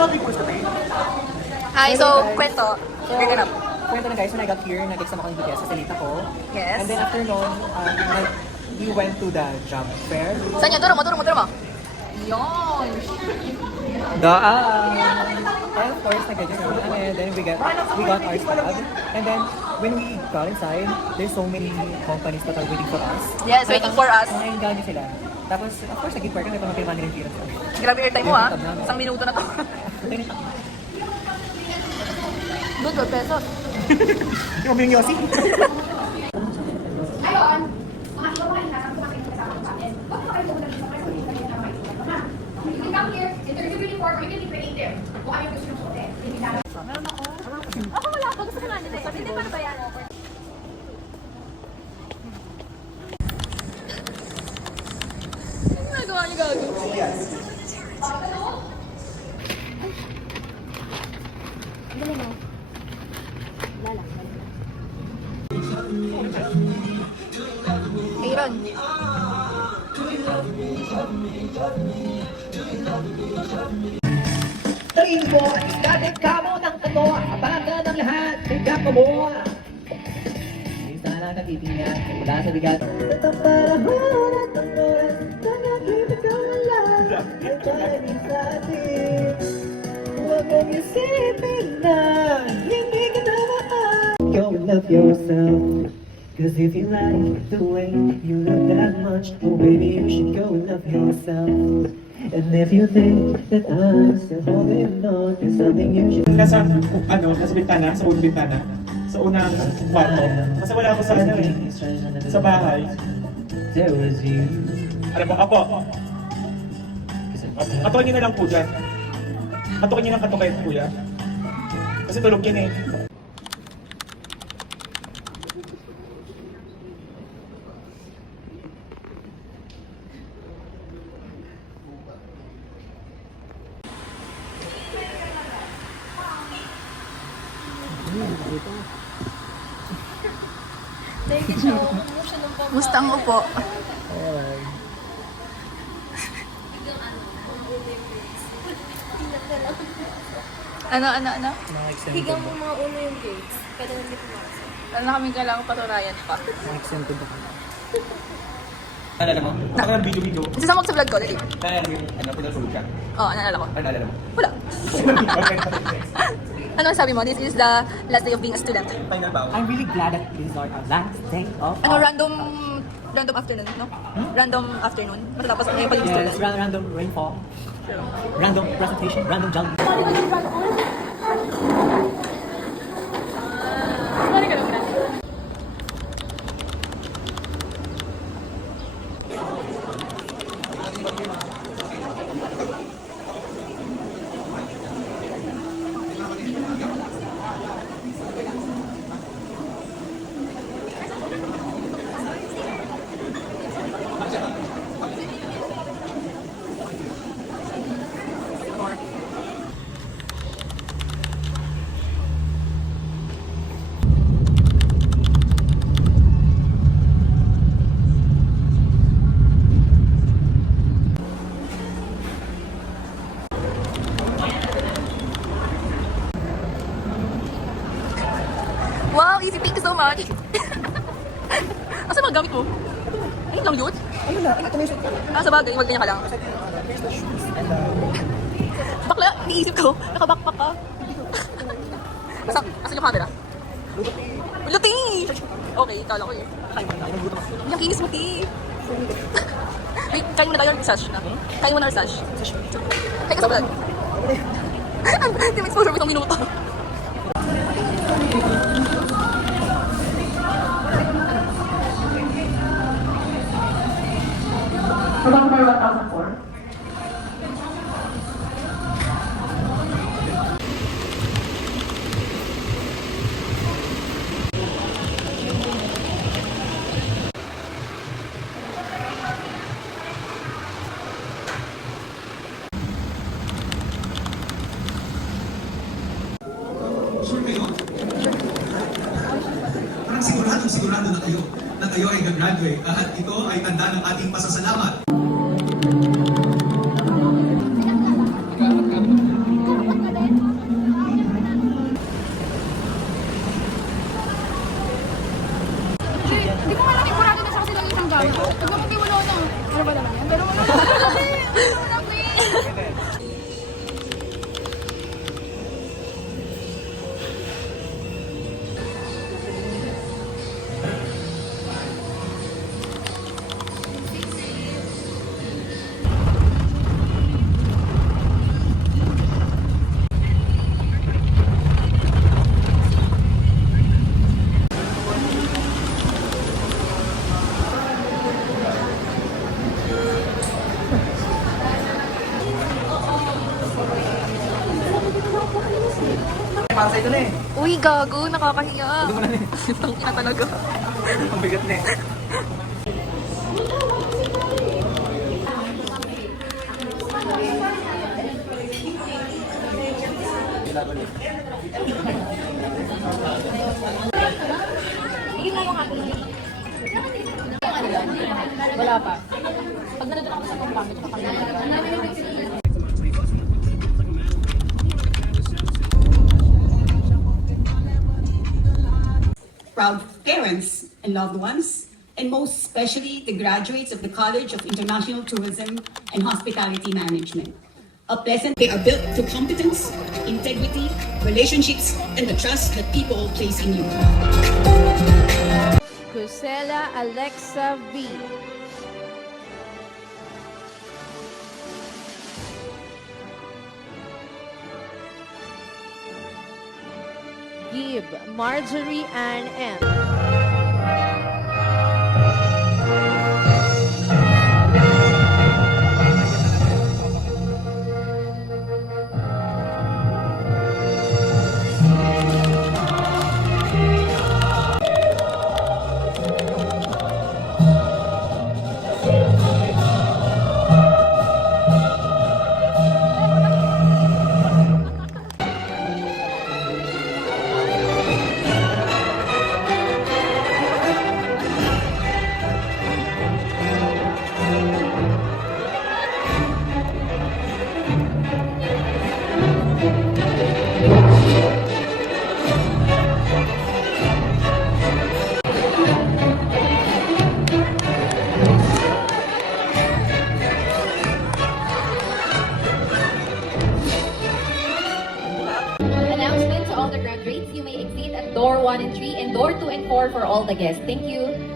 Hi, so, kwento. Ganyan up. Kwento na guys, when I got here, nag-exam ako ng BTS sa Salita ko. Yes. And then after noon, we went to the job fair. Saan yan? Turo mo. Yon. And of course, nag-exam kami. And then we got our swab. And then, when we got inside, there's so many companies that are waiting for us. Yes, waiting for us. Ay, gabi sila. Tapos, of course, nag-park kami pang pirma ng clearance. Grabe airtime mo ha. Isang minuto na to. Good, 2 pesos. Yung yung Yossi. Ngayon, mga iba mga inasang kumakin sa akin. Huwag pa kayo pumunta sa press release na ginamay ko. You can come here, interview report, or you can be creative. Kung ano yung gusto yung suotin. Meron ako. Ako wala ako. Gusto ko nga nila. Sabi, hindi, paano ba yan? Ano nagawa niyo gago? Aaron. Tingin mo, iskadet ka mo ng tato, baka ng lahat, tigap mo mo. Hindi sana nagtitingan, wala sa bigat. Tatarahon at ang oras, tanagin ikaw na lang, ay tayo sa atin. Huwag mong isipin na, hindi ka na mahal. Go and love yourself, cause if you like the way you look that much, oh baby you should go and love yourself. And if you think that I'm still holding on to something you should... Nasa bintana, sa unang bintana, sa unang kwarto. Kasi wala ako sa sa bahay. There was you. Alam mo, apo. Katukin niyo na lang po dyan. Katukin niyo ng katukin, kuya. Kasi tulog yan eh. Mustang upo. Ano? Higang mo mga ulo yung gates. Pwede hindi pumasok. Ano na kaming kailangan patunayan pa? Exempted ako. Naalala mo? Ako ng video-video. Isasama ko sa vlog ko, dali. Naalala mo yung pinatulog ka? Oo, naalala ko. Ano naalala mo? Wala. Ano ang sabi mo? This is the last day of being a student. Final bow. I'm really glad that this is our last day of... Ano, random afternoon, no? Random afternoon. Matapos na yung pagiging Yes, student. random rainfall. Random presentation, random jump. Wow, easy. Thank you so much. Asa mga gamit mo? Ayun lang yun? Ayun na, ito na yung shoot ko. Sa bagay, wag ganyan ka lang. Bakla, iniisip ko, naka-backpack ka. Asan yung camera? Luti! Okay, kala ko yun. Yung kinis mo, ti. Wait, kain mo na tayo, Sash na. Kain mo na, Sash. Kain ka sa vlog. Team exposure mo itong minuto. Habang number 1004. Parang sigurado na kayo ay gagraduate at ito ay tanda ng ating pasasalamat. ito na eh. Uy, gago, nakakahiya. Hindi mo na eh. Ang ina talaga. Ang bigat na eh. Wala pa. Pag nandun ako sa pambangon, tsaka kami. Proud parents and loved ones, and most especially the graduates of the College of International Tourism and Hospitality Management. A pleasant, they are built through competence, integrity, relationships, and the trust that people place in you. Cusela Alexa V. Gibb Marjorie Ann M. Announcement to all the graduates, you may exit at door 1 and 3 and door 2 and 4 for all the guests. Thank you.